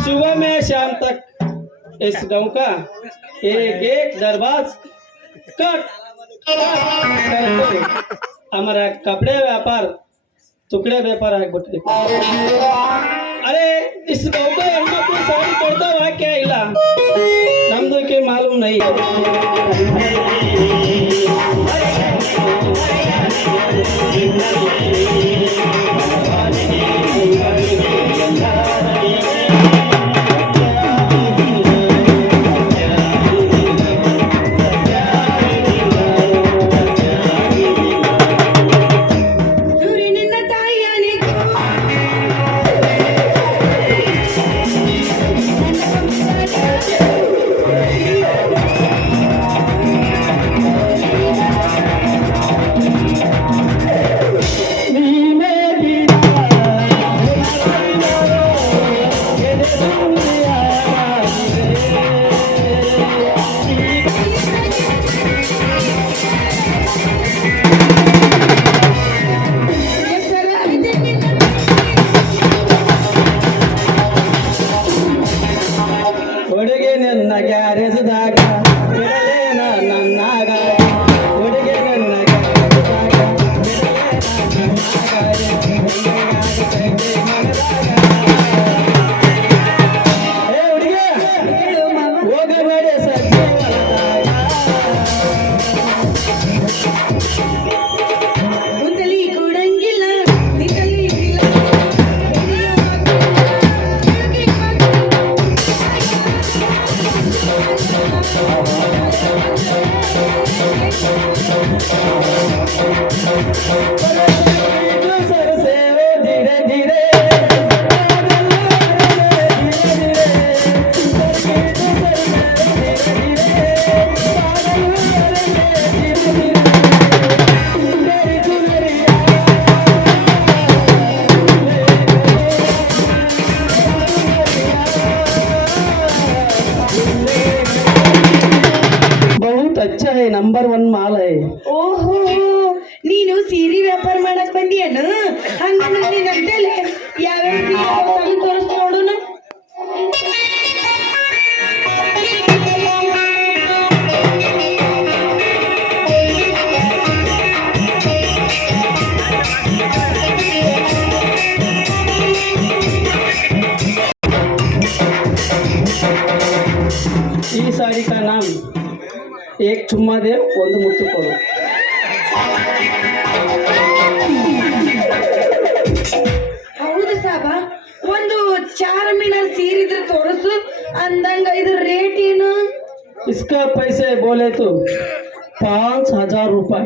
सुबह में शाम तक इस गांव का एक एक दरबाज कट हमारा कपड़े व्यापार टुकड़े व्यापार है। अरे इस गांव का हमको कोई साड़ी तोड़ता हुआ क्या हिला नमदो के मालूम नहीं। अच्छा है नंबर 1 माल है। ಓಹೋ ನೀನು ಸೀರೆ ವ್ಯಾಪಾರ ಮಾಡಕ್ ಬಂದಿಯೇನು ಹಂಗಂದ್ರೆ ನೀನ್ ಅಂತೇಳಿ ಯಾವ್ಯಾವ ಸೀರೆ ತೋರಿಸ್ ನೋಡುನ ಈ साड़ी का नाम एक चुम्मा दे ಒಂದು ಮುತ್ತು ಕೊಡು। ಹೌದು ಸಾಬ ಒಂದು ಚಾರ್ಮಿನಾರ್ ಸೀರೆ ಇದ್ರೆ ತೋರಿಸು ಅಂದಂಗ ಇದ್ರ ರೇಟ್ ಏನು? इसका पैसे बोले तो 5000 रुपए।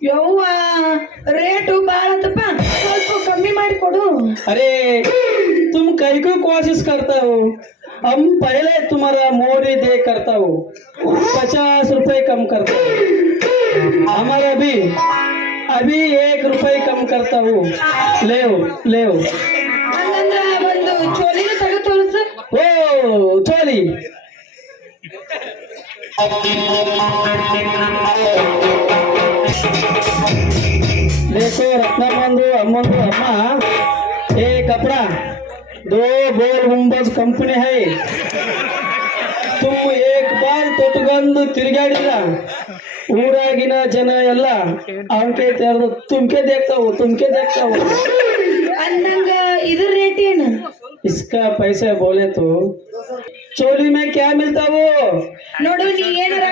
ಯವ್ವ ರೇಟು ಬಾಳ ಆತಪ್ಪ, ಸ್ವಲ್ಪ ಕಮ್ಮಿ ಮಾಡಿ ಕೊಡು. अरे तुम कई को कोशिश करता हो, हम पहले तुम्हारा मोरी दे करता हूँ, 50 रुपए कम करता हूँ, हमारा भी अभी 1 रुपए कम करता हूँ, ले ले ಹಂಗಂದ್ರ ಒಂದು ಚೋಲಿನ ತಗ ತೋರಿಸು. ओ चोली देखो रत्नामंदु अम्मंदु अम्मा, ये कपड़ा 2 गोल गुंबज कंपनी है, तुम एक बार ತೊಟ್ಟುಗಂದು ತಿರುಗಾಡಿದ್ರ ಊರಾಗಿನ ಜನ ಎಲ್ಲ ಅವಕ್ಕೆ ತೆರೆದು ತುಮ್ಕೆ देखताओ. ಅಂದಂಗ ಇದ್ರ ರೇಟ್ ಏನು? इसका पैसे बोले तो चोली में क्या मिलता वो ನೋಡು ನೀ ಏನಾರ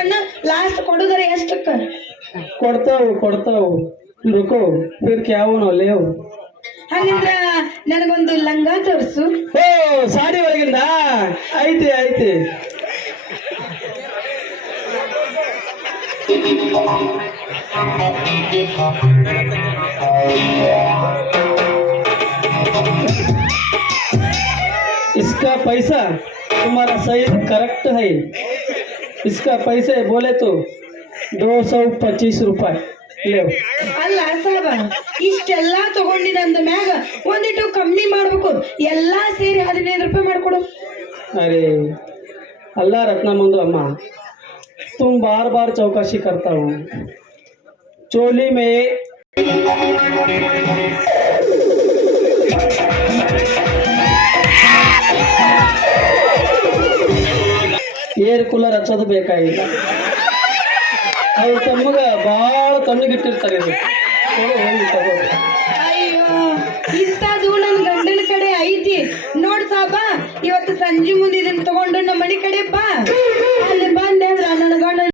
ಲಾಸ್ಟ್ ಕೊಡುದರ ಎಷ್ಟಕ್ಕ? ಕೊಡ್ತಾ हूँ रुको फिर क्या हो ना ले ಹಂಗಂದ್ರ ನನಗೊಂದು ಲಂಗ ತೋರಿಸು. ಓ ಸಾಡಿ ಒಳಗಿಂದ ಐತಿ इसका पैसा तुम्हारा सही करेक्ट है, इसका पैसे बोले तो 225 रुपए ले ಅಲ್ಲ ಸಾಬ, ಇಷ್ಟೆಲ್ಲಾ ತಗೊಂಡಿನಂದ ಮ್ಯಾಗ ಒಂದಿಟ್ಟು ಕಮ್ಮಿ ಮಾಡ್ಬೇಕು, ಎಲ್ಲಾ ಸೇರಿ 15 ರೂಪಾಯಿ ಮಾಡ್ಕೊಡು. अरे अल्लाह रत्नामंदु अम्मा, तुम बार बार चौकसी करता हूँ, चोली में ಏರ್ ಕೂಲರ್ ಹಚ್ಚೋದು ಬೇಕಾಗಿಲ್ಲ, ಅವ್ರು ತಮ್ಮಗ ಭಾಳ ತಣ್ಣಗಿಟ್ಟಿರ್ತಾರೆ ಇದು. ಹೋಗಿ ತಗೋ. ಅಯ್ಯೋ ಇಂಥದ್ದು ನನ್ನ ಗಂಡನ ಕಡೆ ಐತಿ ನೋಡ್ ಸಾಬ, ಇವತ್ತು ಸಂಜೆ ಮುಂದೆ ಇದನ್ನ ತಗೊಂಡು ನಮ್ಮ ಮನೆ ಕಡೆ ಬಾ, ಅಲ್ಲಿ ಬಂದೆ ಅಂದ್ರ ನನಗ